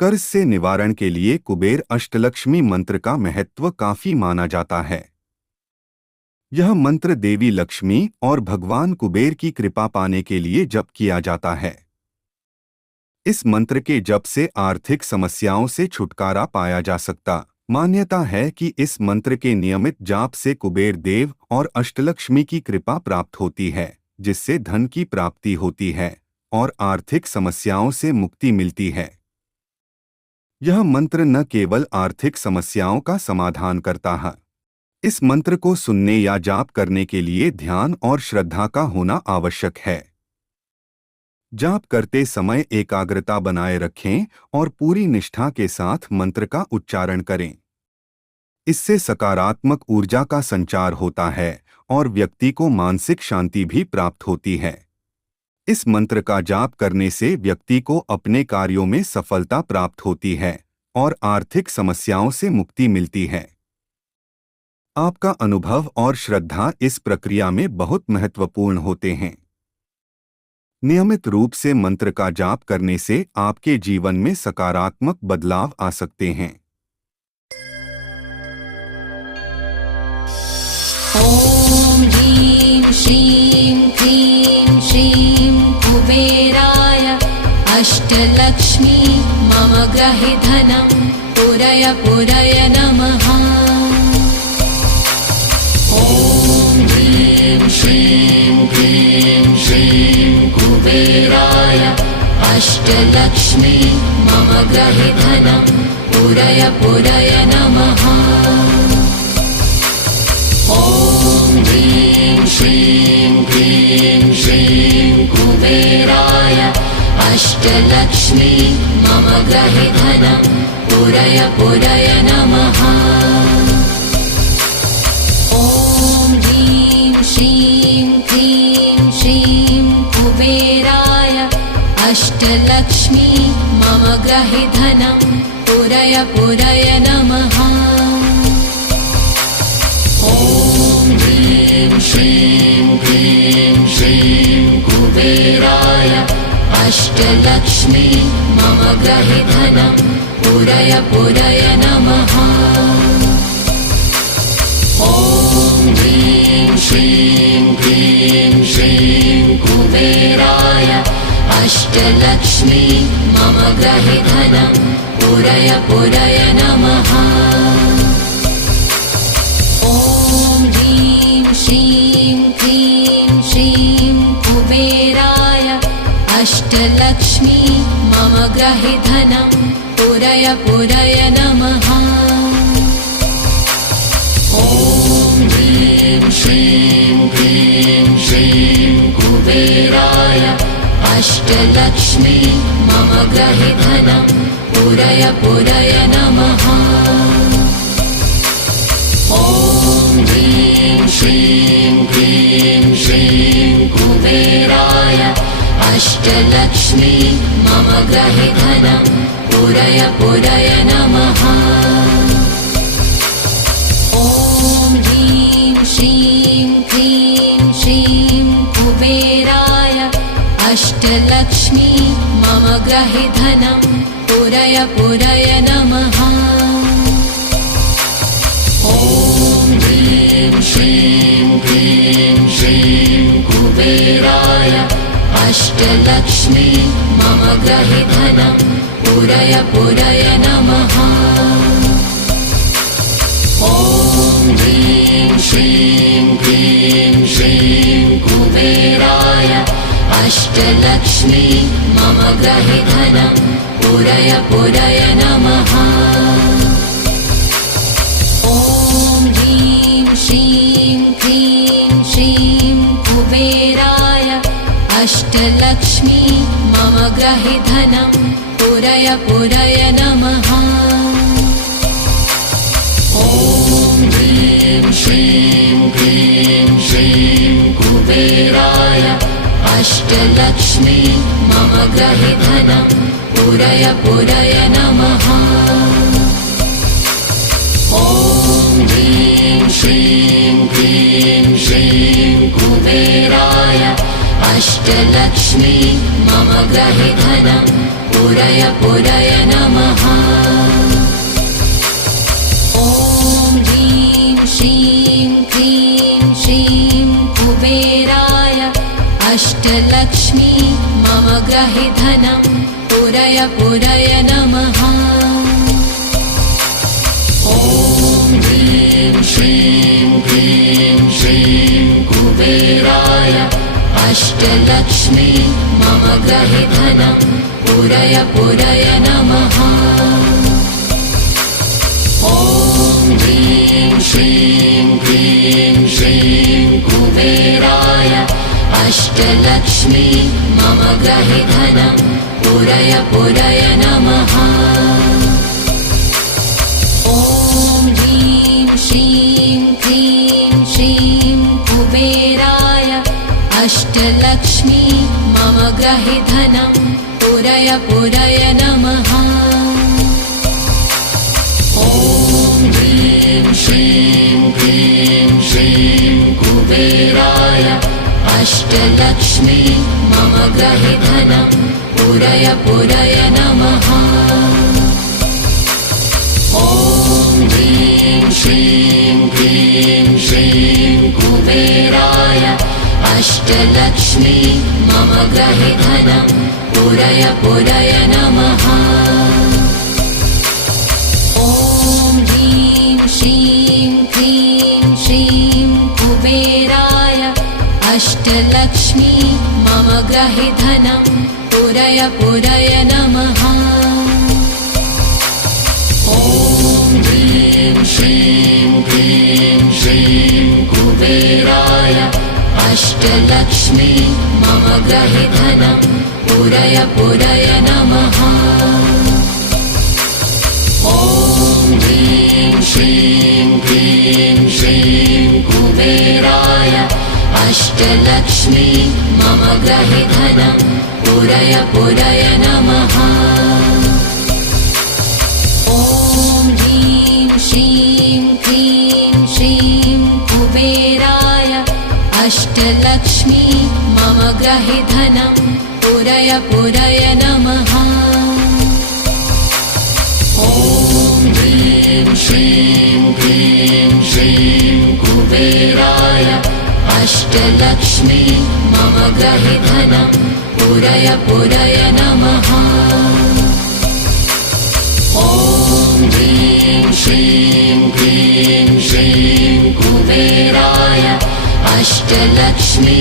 कर्ज से निवारण के लिए कुबेर अष्टलक्ष्मी मंत्र का महत्व काफी माना जाता है। यह मंत्र देवी लक्ष्मी और भगवान कुबेर की कृपा पाने के लिए जप किया जाता है। इस मंत्र के जप से आर्थिक समस्याओं से छुटकारा पाया जा सकता। मान्यता है कि इस मंत्र के नियमित जाप से कुबेर देव और अष्टलक्ष्मी की कृपा प्राप्त होती है, जिससे धन की प्राप्ति होती है और आर्थिक समस्याओं से मुक्ति मिलती है। यह मंत्र न केवल आर्थिक समस्याओं का समाधान करता है, इस मंत्र को सुनने या जाप करने के लिए ध्यान और श्रद्धा का होना आवश्यक है। जाप करते समय एकाग्रता बनाए रखें और पूरी निष्ठा के साथ मंत्र का उच्चारण करें। इससे सकारात्मक ऊर्जा का संचार होता है और व्यक्ति को मानसिक शांति भी प्राप्त होती है। इस मंत्र का जाप करने से व्यक्ति को अपने कार्यों में सफलता प्राप्त होती है और आर्थिक समस्याओं से मुक्ति मिलती है। आपका अनुभव और श्रद्धा इस प्रक्रिया में बहुत महत्वपूर्ण होते हैं। नियमित रूप से मंत्र का जाप करने से आपके जीवन में सकारात्मक बदलाव आ सकते हैं। ओम ह्रीं श्रीं क्रीं श्रीं कुबेराय अष्टलक्ष्मी मम ग्रहे धनं पुरय पुरय नमः। ओम ह्रीं श्रीं क्रीं श्रीं कुबेराय अष्टलक्ष्मी मम ग्रहे धनं पुरय पुरय नमः। ओम ह्रीं श्रीं क्रीं श्रीं कुबेराय अष्टलक्ष्मी मम ग्रहे धनं पुरय पुरय नमः। ओम ह्रीं श्रीं क्रीं श्रीं कुबेराय अष्टलक्ष्मी मम ग्रहे धनं पुरय पुरय नमः। ओम ह्रीं श्रीं क्रीं श्रीं कुबेराय अष्टलक्ष्मी मम ग्रहे धनं पुरय पुरय नमः। ओम ह्रीं श्रीं क्रीं श्रीं कुबेराय अष्टलक्ष्मी मम ग्रहे धनं पुरय पुरय नमः। ओम ह्रीं श्रीं क्रीं श्रीं कुबेराय अष्टलक्ष्मी मम ग्रहे धनं पुरय पुरय नमः। ओम ह्रीं श्रीं क्रीं श्रीं कुबेराय अष्टलक्ष्मी मम ग्रहे धनं पुरय पुरय नमः। ओम ह्रीं श्रीं क्रीं श्रीं कुबेराय अष्टलक्ष्मी मम ग्रहे धनं पुरय पुरय नमः। ओम ह्रीं श्रीं क्रीं श्रीं कुबेराय अष्टलक्ष्मी मम ग्रहे धनं पुरय पुरय नमः। ओम ह्रीं श्रीं क्रीं श्रीं कुबेराय अष्टलक्ष्मी मम ग्रहे धनं पुरय पुरय नमः। ओम ह्रीं श्रीं क्रीं श्रीं कुबेराय अष्टलक्ष्मी मम ग्रहे धनं पुरय पुरय नमः। ओम ह्रीं श्रीं क्रीं श्रीं कुबेराय अष्टलक्ष्मी मम ग्रहे धनं पुरय पुरय नमः। ओम ह्रीं श्रीं क्रीं श्रीं कुबेराय अष्टलक्ष्मी मम ग्रहे धनं पुरय पुरय नमः। ओम ह्रीं श्रीं क्रीं श्रीं कुबेराय अष्टलक्ष्मी मम ग्रहे धनं पुरय पुरय नमः। गृहे धनं पूरय पूरय नमः ॐ ह्रीं श्रीं क्लीं श्रीं कुबेराय अष्टलक्ष्मी मम गृहे धनं पूरय पूरय नमः ॐ ह्रीं श्रीं क्लीं श्रीं कुबेराय अष्टलक्ष्मी मम गृहे धनं पूरय पूरय नमः ॐ ह्रीं श्रीं क्लीं श्रीं कुबेराय अष्टलक्ष्मी मम गृहे धनं पूरय पूरय नमः ॐ ह्रीं श्रीं क्लीं श्रीं कुबेराय अष्टलक्ष्मी मम गृहे धनं पूरय पूरय नमः ॐ ह्रीं श्रीं क्लीं श्रीं कुबेराय अष्टलक्ष्मी मम गृहे धनं पूरय पूरय नमः ॐ ह्रीं श्रीं क्लीं श्रीं कुबेराय अष्टलक्ष्मी मम गृहे धनं पूरय पूरय नमः ॐ ह्रीं श्रीं क्लीं श्रीं कुबेराय अष्टलक्ष्मी मम गृहे धनं पूरय पूरय नमः ॐ ह्रीं श्रीं क्लीं श्रीं कुबेराय अष्टलक्ष्मी मम गृहे धनं पूरय पूरय नमः ॐ ह्रीं श्रीं क्लीं श्रीं कुबेराय अष्टलक्ष्मी मम गृहे धनं पूरय पूरय नमः ॐ ह्रीं श्रीं क्लीं श्रीं कुबेराय अष्टलक्ष्मी मम गृहे धनं पूरय पूरय नमः ॐ ह्रीं श्रीं क्लीं श्रीं कुबेराय अष्टलक्ष्मी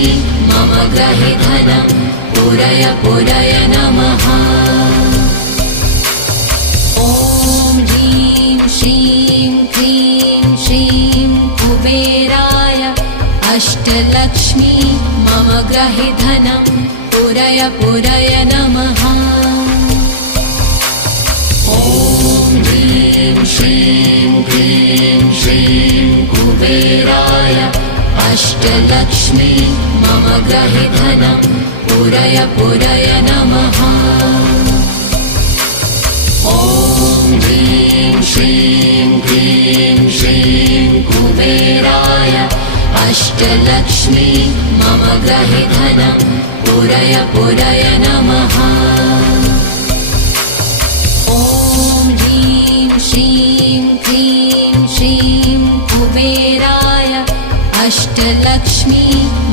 मम गृहे धनं पूरय पूरय नमः ॐ ह्रीं श्रीं क्लीं श्रीं कुबेराय अष्टलक्ष्मी मम गृहे धनं पूरय पूरय नमः ॐ ह्रीं श्रीं क्लीं श्रीं कुबेराय अष्टलक्ष्मी मम गृहे धनं पूरय पूरय नमः ॐ ह्रीं श्रीं क्लीं श्रीं कुबेराय अष्टलक्ष्मी मम गृहे धनं पूरय पूरय नमः ॐ ह्रीं श्रीं क्लीं श्रीं कुबेराय अष्टलक्ष्मी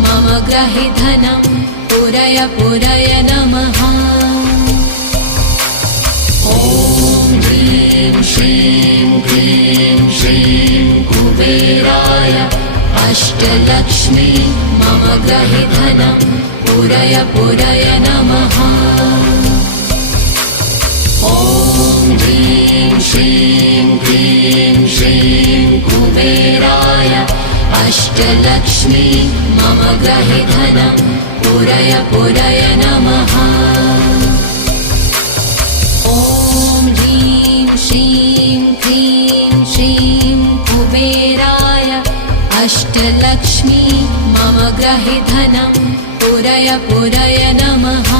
मम गृहे धनं पूरय पूरय नमः ॐ ह्रीं श्रीं क्लीं श्रीं कुबेराय अष्टलक्ष्मी मम गृहे धनं पूरय पूरय नमः ॐ ह्रीं श्रीं क्लीं श्रीं कुबेराय अष्टलक्ष्मी मम गृहे धनं पूरय पूरय नमः ॐ ह्रीं श्रीं क्लीं श्रीं कुबेराय अष्टलक्ष्मी मम गृहे धनं पूरय पूरय नमः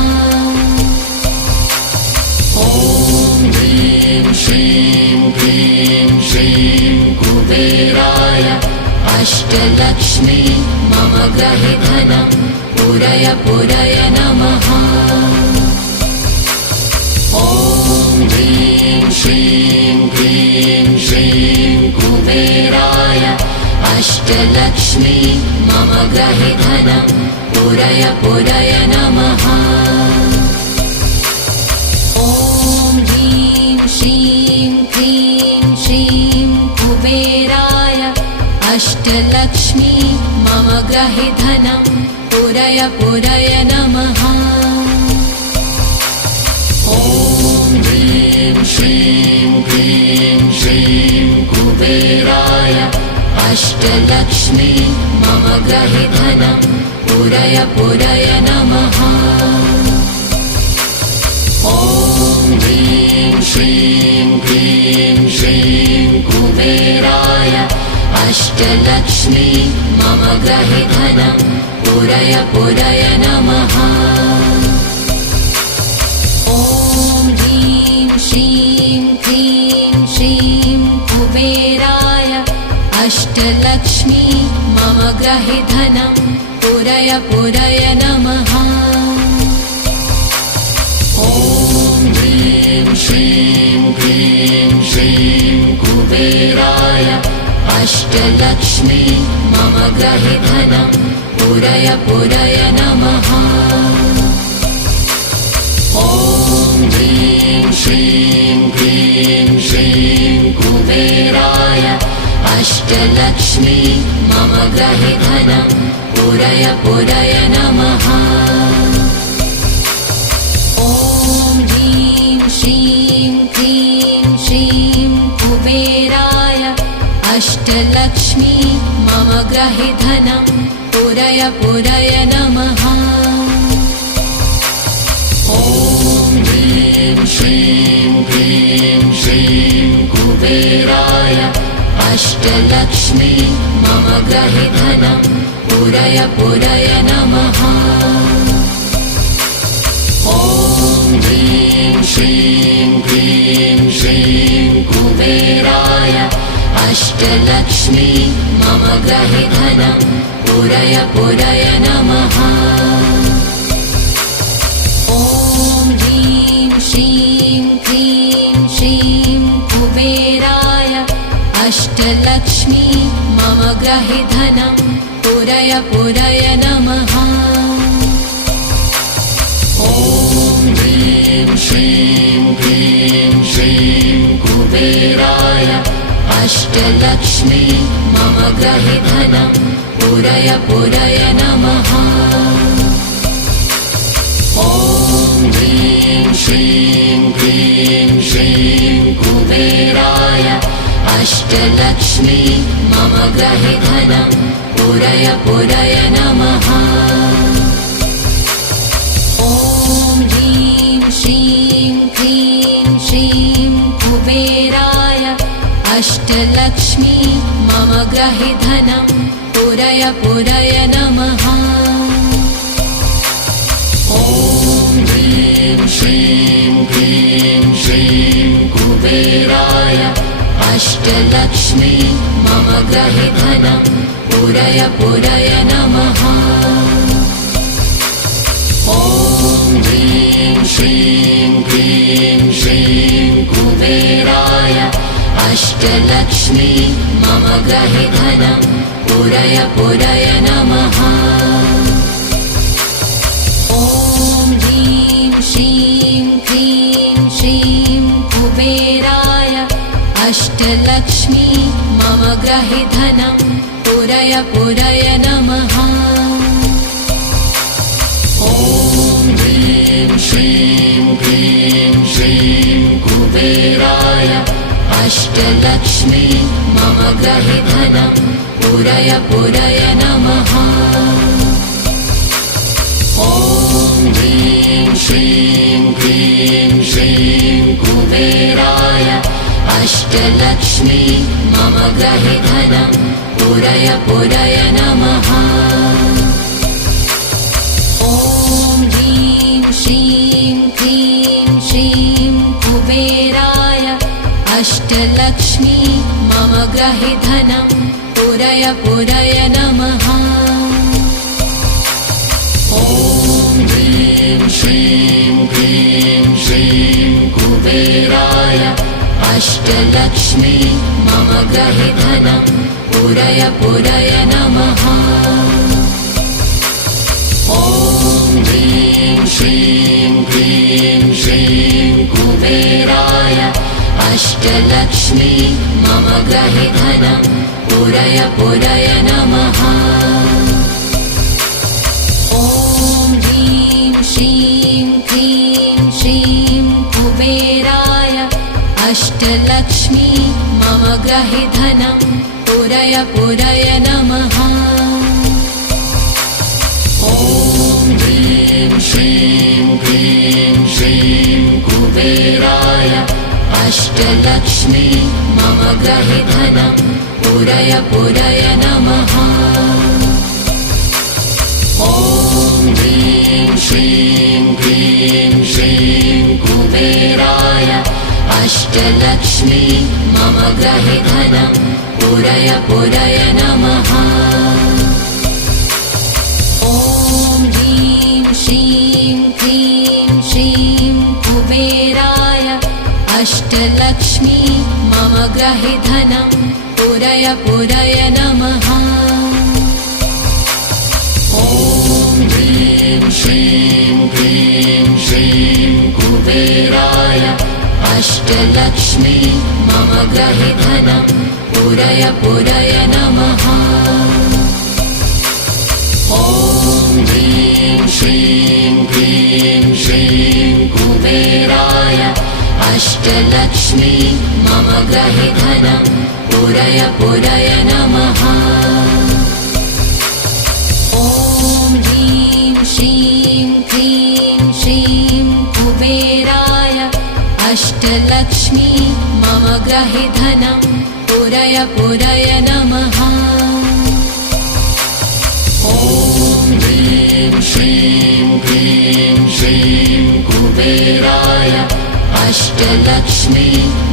ॐ ह्रीं श्रीं क्लीं श्रीं कुबेराय अष्टलक्ष्मी मम गृहे धनं पूरय पूरय नमः ॐ ह्रीं श्रीं क्लीं श्रीं कुबेराय अष्टलक्ष्मी मम गृहे धनं पूरय पूरय नमः अष्टलक्ष्मी मम गृहे धनं पूरय पूरय नमः। ॐ ह्रीं श्रीं क्लीं श्रीं कुबेराय अष्टलक्ष्मी मम गृहे धनं पूरय पूरय नमः। ॐ ह्रीं श्रीं क्लीं श्रीं कुबेराय अष्टलक्ष्मी मम गृहे धनं पूरय पूरय नमः। ॐ ह्रीं श्रीं क्लीं श्रीं कुबेराय अष्टलक्ष्मी मम गृहे धनं पूरय पूरय नमः। ॐ ह्रीं श्रीं क्लीं श्रीं कुबेराय अष्टलक्ष्मी मम गृहे धनं पूरय पूरय नमः। ॐ ह्रीं श्रीं क्लीं श्रीं कुबेराय अष्टलक्ष्मी मम गृहे धनं पूरय पूरय नमः। ॐ ह्रीं श्रीं क्लीं श्रीं कुबेराय अष्टलक्ष्मी मम गृहे धनं पूरय पूरय नमः। ॐ ह्रीं श्रीं क्लीं श्रीं कुबेराय अष्टलक्ष्मी मम गृहे धनं पूरय पूरय नमः। ॐ ह्रीं श्रीं क्लीं श्रीं कुबेराय अष्टलक्ष्मी मम गृहे धनं पूरय पूरय नमः। ॐ ह्रीं श्रीं क्लीं श्रीं कुबेराय अष्टलक्ष्मी मम गृहे धनं पूरय पूरय नमः। ॐ ह्रीं श्रीं क्लीं श्रीं कुबेराय अष्टलक्ष्मी मम गृहे धनं पूरय पूरय नमः। ॐ ह्रीं श्रीं क्लीं श्रीं कुबेराय अष्टलक्ष्मी मम गृहे धनं पूरय पूरय नमः। ॐ ह्रीं श्रीं क्लीं श्रीं कुबेराय अष्टलक्ष्मी मम गृहे धनं पूरय पूरय नमः। ॐ ह्रीं श्रीं क्लीं श्रीं कुबेराय अष्टलक्ष्मी मम गृहे धनं पूरय पूरय नमः। ॐ ह्रीं श्रीं क्लीं श्रीं कुबेराय अष्टलक्ष्मी मम गृहे धनं पूरय पूरय नमः। ॐ ह्रीं श्रीं क्लीं श्रीं कुबेराय अष्टलक्ष्मी मम गृहे धनं पूरय पूरय नमः। ॐ ह्रीं श्रीं क्लीं श्रीं कुबेराय अष्टलक्ष्मी मम गृहे धनं पूरय पूरय नमः। ॐ ह्रीं श्रीं क्लीं श्रीं कुबेराय अष्टलक्ष्मी मम गृहे धनं पूरय पूरय नमः। ॐ ह्रीं श्रीं क्लीं श्रीं कुबेराय अष्टलक्ष्मी मम गृहे धनं पूरय पूरय नमः। ॐ ह्रीं श्रीं क्लीं श्रीं कुबेराय अष्टलक्ष्मी मम गृहे धनं पूरय पूरय नमः। ॐ ह्रीं श्रीं क्लीं श्रीं कुबेराय अष्टलक्ष्मी मम गृहे धनं पूरय पूरय नमः ॐ ह्रीं श्रीं क्लीं श्रीं कुबेराय अष्टलक्ष्मी मम गृहे धनं पूरय पूरय नमः ॐ ह्रीं श्रीं क्लीं श्रीं कुबेराय अष्टलक्ष्मी मम गृहे धनं पूरय पूरय नमः ॐ ह्रीं श्रीं क्लीं श्रीं कुबेराय अष्टलक्ष्मी मम गृहे धनं पूरय पूरय नमः ॐ ह्रीं श्रीं क्लीं श्रीं कुबेराय अष्टलक्ष्मी मम गृहे धनं पूरय पूरय नमः ॐ ह्रीं श्रीं क्लीं श्रीं कुबेराय अष्टलक्ष्मी मम गृहे धनं पूरय पूरय नमः ॐ ह्रीं श्रीं क्लीं श्रीं कुबेराय अष्टलक्ष्मी मम गृहे धनं पूरय पूरय नमः ॐ ह्रीं श्रीं क्लीं श्रीं कुबेराय अष्टलक्ष्मी मम गृहे धनं पूरय पूरय नमः ॐ ह्रीं श्रीं क्लीं श्रीं कुबेराय अष्टलक्ष्मी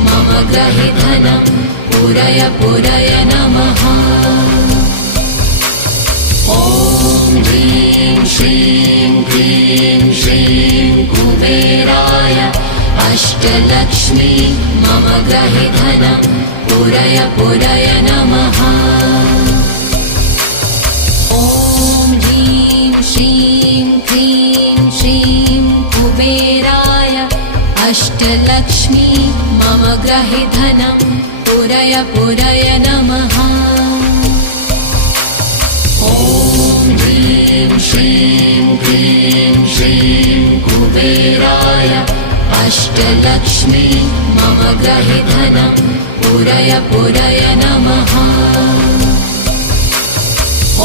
मम गृहे धनं पूरय पूरय नमः ॐ ह्रीं श्रीं क्लीं श्रीं कुबेराय अष्टलक्ष्मी मम गृहे धनं पूरय पूरय नमः ॐ ह्रीं श्रीं क्लीं श्रीं कुबेराय अष्टलक्ष्मी मम गृहे धनं पूरय पूरय नमः ॐ ह्रीं श्रीं क्लीं श्रीं कुबेराय अष्टलक्ष्मी मम गृहे धनं पूरय पूरय नमः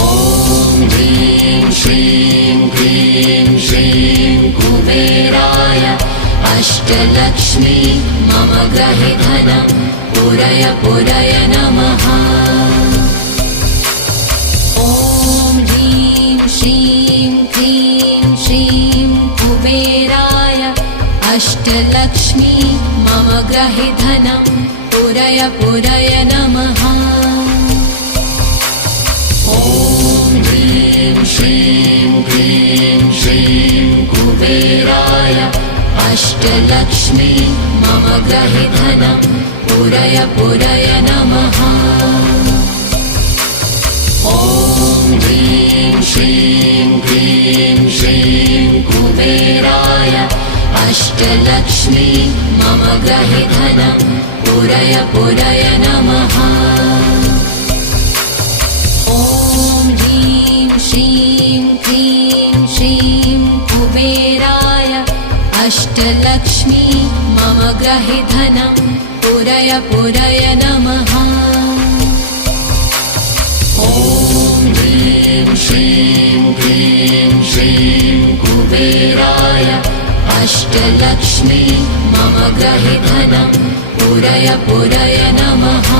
ॐ ह्रीं श्रीं क्लीं श्रीं कुबेराय अष्टलक्ष्मी मम गृहे धनं पूरय पूरय नमः ॐ ह्रीं श्रीं क्लीं श्रीं कुबेराय अष्टलक्ष्मी मम गृहे धनं पूरय पूरय नमः ॐ ह्रीं श्रीं क्लीं श्रीं कुबेराय अष्टलक्ष्मी मम गृहे धनं पूरय पूरय नमः ॐ ह्रीं श्रीं क्लीं श्रीं कुबेराय अष्टलक्ष्मी मम गृहे धनं पूरय पूरय नमः ॐ ह्रीं श्रीं क्लीं श्रीं कुबेराय अष्टलक्ष्मी मम गृहे धनं पूरय पूरय नमः ॐ ह्रीं श्रीं क्लीं श्रीं कुबेराय अष्टलक्ष्मी मम गृहे धनं पूरय पूरय नमः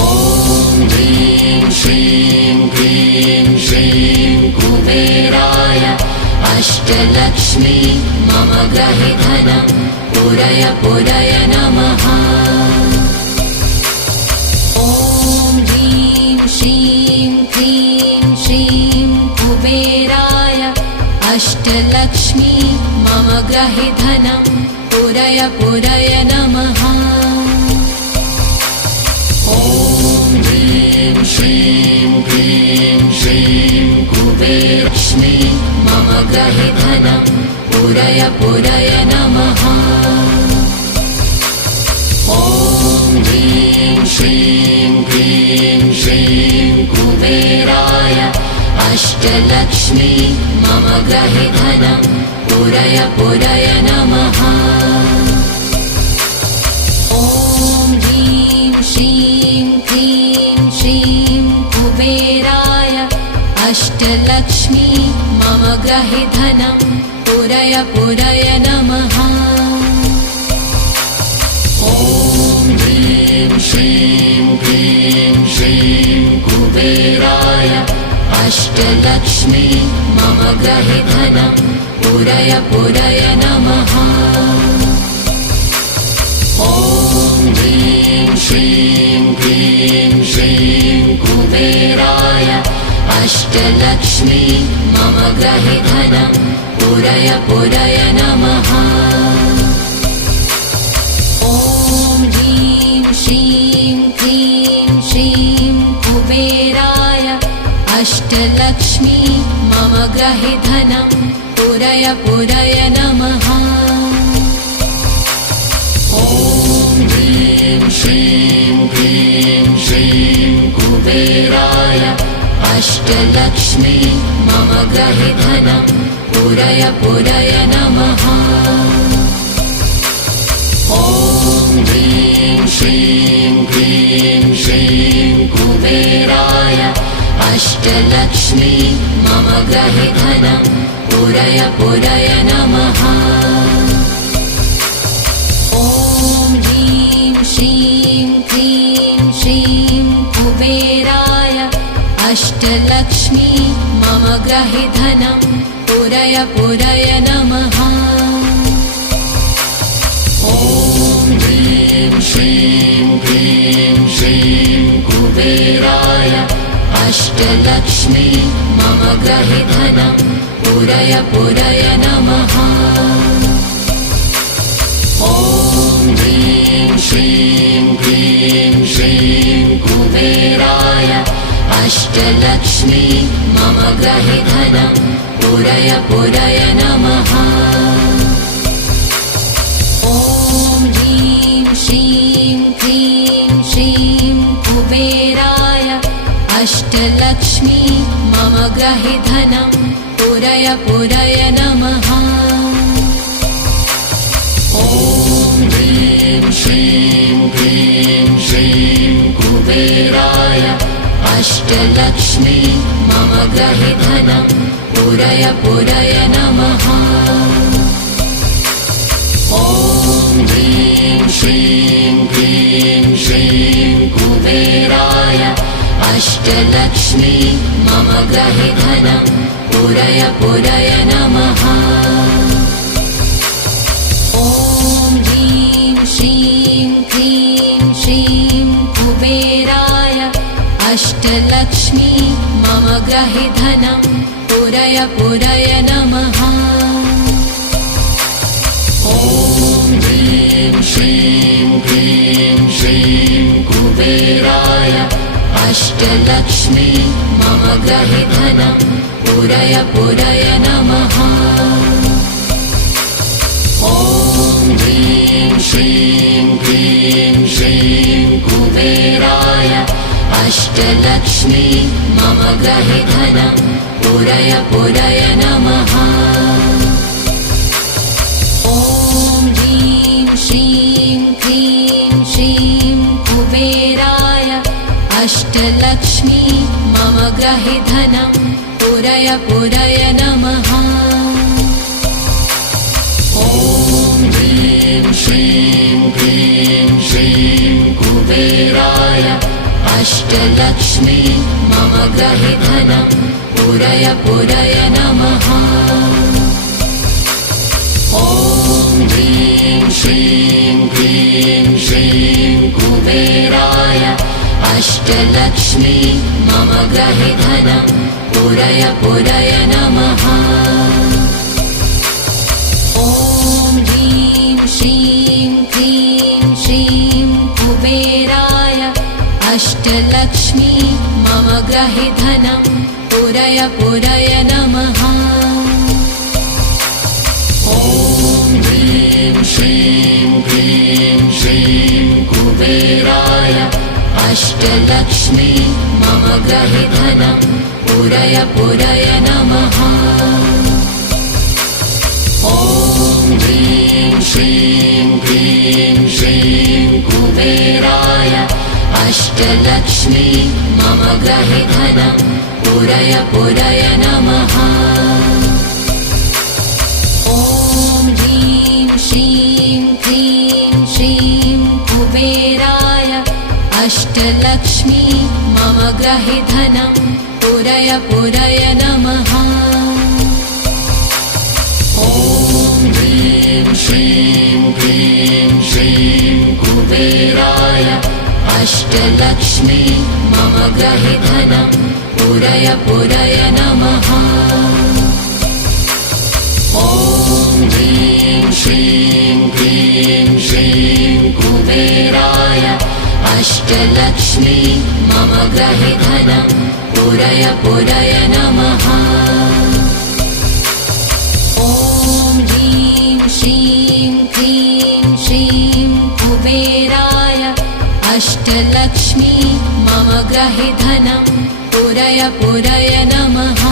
ॐ ह्रीं श्रीं क्लीं श्रीं कुबेराय अष्टलक्ष्मी मम गृहे धनं पूरय पूरय नमः ॐ ह्रीं श्रीं क्लीं श्रीं कुबेराय अष्टलक्ष्मी मम गृहे धनं पूरय पूरय नमः ॐ ह्रीं श्रीं क्लीं श्रीं कुबेरलक्ष्मी मम गृहे धनं पूरय पूरय नमः ॐ ह्रीं श्रीं अष्टलक्ष्मी मम गृहे धनं पूरय पूरय नमः। ॐ ह्रीं श्रीं क्लीं श्रीं कुबेराय अष्टलक्ष्मी मम गृहे धनं पूरय पूरय नमः। ॐ ह्रीं श्रीं क्लीं श्रीं कुबेराय अष्टलक्ष्मी मम गृहे धनं पूरय पूरय नमः। ॐ ह्रीं श्रीं क्लीं श्रीं कुबेराय अष्टलक्ष्मी मम गृहे धनं पूरय पूरय नमः। ॐ ह्रीं श्रीं क्लीं श्रीं कुबेराय अष्टलक्ष्मी मम गृहे धनं पूरय पूरय नमः। ॐ ह्रीं श्रीं क्लीं श्रीं कुबेराय अष्टलक्ष्मी मम गृहे धनं पूरय पूरय नमः। ॐ ह्रीं श्रीं क्लीं श्रीं कुबेराय अष्टलक्ष्मी मम गृहे धनं पूरय पूरय नमः। ॐ ह्रीं श्रीं क्लीं श्रीं कुबेराय अष्टलक्ष्मी मम गृहे धनं पूरय पूरय नमः। ॐ ह्रीं श्रीं क्लीं श्रीं कुबेराय अष्टलक्ष्मी मम गृहे धनं पूरय पूरय नमः। ॐ ह्रीं श्रीं क्लीं श्रीं कुबेराय अष्टलक्ष्मी मम गृहे धनं पूरय पूरय नमः। ॐ ह्रीं श्रीं क्लीं श्रीं कुबेराय अष्टलक्ष्मी मम गृहे धनं पूरय पूरय नमः। ॐ ह्रीं श्रीं क्लीं श्रीं कुबेराय अष्टलक्ष्मी मम गृहे धनं पूरय पूरय नमः। ॐ ह्रीं श्रीं क्लीं श्रीं कुबेराय अष्टलक्ष्मी मम गृहे धनं पूरय पूरय नमः। ॐ ह्रीं श्रीं क्लीं श्रीं कुबेराय अष्टलक्ष्मी मम गृहे धनं पूरय पूरय नमः। ॐ ह्रीं श्रीं क्लीं श्रीं कुबेराय अष्टलक्ष्मी मम गृहे धनं पूरय पूरय नमः। ॐ ह्रीं श्रीं क्लीं श्रीं कुबेराय अष्टलक्ष्मी मम गृहे धनं पूरय पूरय नमः। ॐ ह्रीं श्रीं क्लीं श्रीं कुबेराय अष्टलक्ष्मी मम गृहे धनं पूरय पूरय नमः। ॐ ह्रीं श्रीं क्लीं श्रीं कुबेराय अष्टलक्ष्मी मम गृहे धनं पूरय पूरय नमः। ॐ ह्रीं श्रीं क्लीं श्रीं कुबेराय अष्टलक्ष्मी मम गृहे धनं पूरय पूरय नमः। ॐ ह्रीं श्रीं क्लीं श्रीं कुबेराय अष्टलक्ष्मी मम गृहे धनं पूरय पूरय नमः। ॐ ह्रीं श्रीं क्लीं श्रीं कुबेराय अष्टलक्ष्मी मम गृहे धनं पूरय पूरय नमः ॐ ह्रीं श्रीं क्लीं श्रीं कुबेराय अष्टलक्ष्मी मम गृहे धनं पूरय पूरय नमः ॐ ह्रीं श्रीं क्लीं श्रीं कुबेराय अष्टलक्ष्मी मम गृहे धनं पूरय पूरय नमः ॐ ह्रीं श्रीं क्लीं श्रीं कुबेराय अष्टलक्ष्मी मम गृहे धनं पूरय पूरय नमः ॐ ह्रीं श्रीं क्लीं श्रीं कुबेराय अष्टलक्ष्मी मम गृहे धनं पूरय पूरय नमः ॐ ह्रीं श्रीं क्लीं श्रीं कुबेराय अष्टलक्ष्मी मम गृहे धनं पूरय पूरय नमः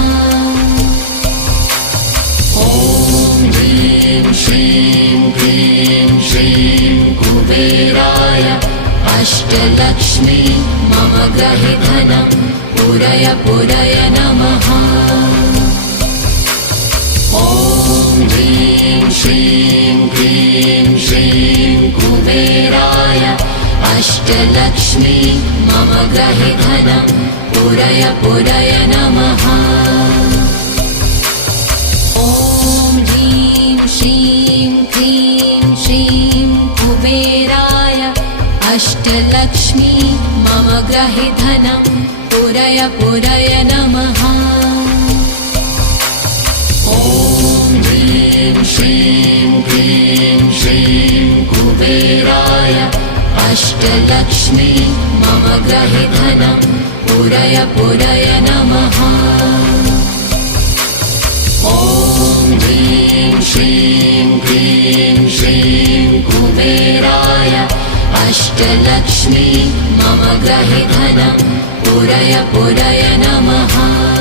ॐ ह्रीं श्रीं क्लीं श्रीं कुबेराय अष्टलक्ष्मी मम गृहे धनं पूरय पूरय नमः ॐ ह्रीं श्रीं क्लीं श्रीं कुबेराय अष्टलक्ष्मी मम गृहे धनं पूरय पूरय नमः ॐ ह्रीं श्रीं क्लीं श्रीं कुबेराय अष्टलक्ष्मी मम गृहे धनं पूरय पूरय नमः ॐ ह्रीं श्रीं क्लीं श्रीं कुबेराय अष्टलक्ष्मी मम गृहे धनं पूरय पूरय नमः ॐ ह्रीं श्रीं क्लीं श्रीं कुबेराय अष्टलक्ष्मी मम गृहे धनं पूरय पूरय नमः।